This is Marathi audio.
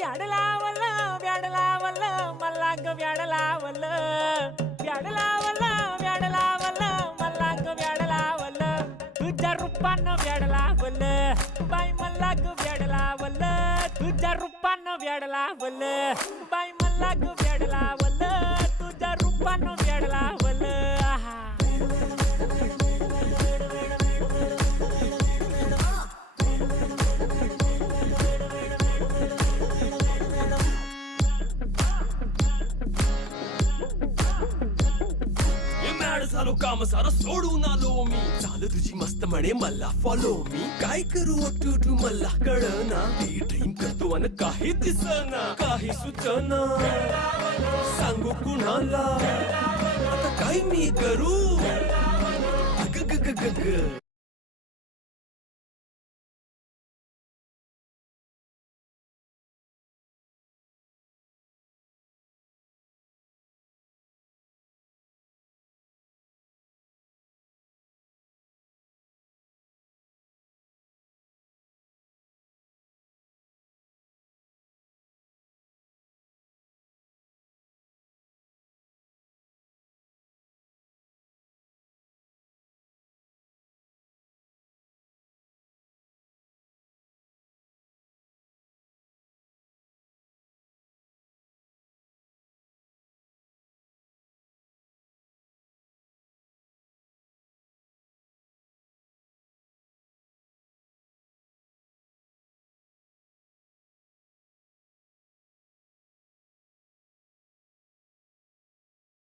व्याड लावलं व्याड लावलं मला ग व्याड लावलं व्याड लावलं व्याड लावलं मला ग व्याड लावलं तुझ्या रूपानं व्याड लावलं बाई मला ग व्याड लावलं तुझ्या रूपानं व्याड लावलं बाई मला ग व्याड लावलं तुझ्या रूपानं व्याड लावलं आहा झालो काम सारं सोडून आलो मी चाल तुझी मस्त म्हणे मला फॉलो मी काय करू टू मला कळना ती ड्रीम करतो अन काही दिसना काही सुचना सांगू कुणाला आता काय मी करू ग ग ग ग ग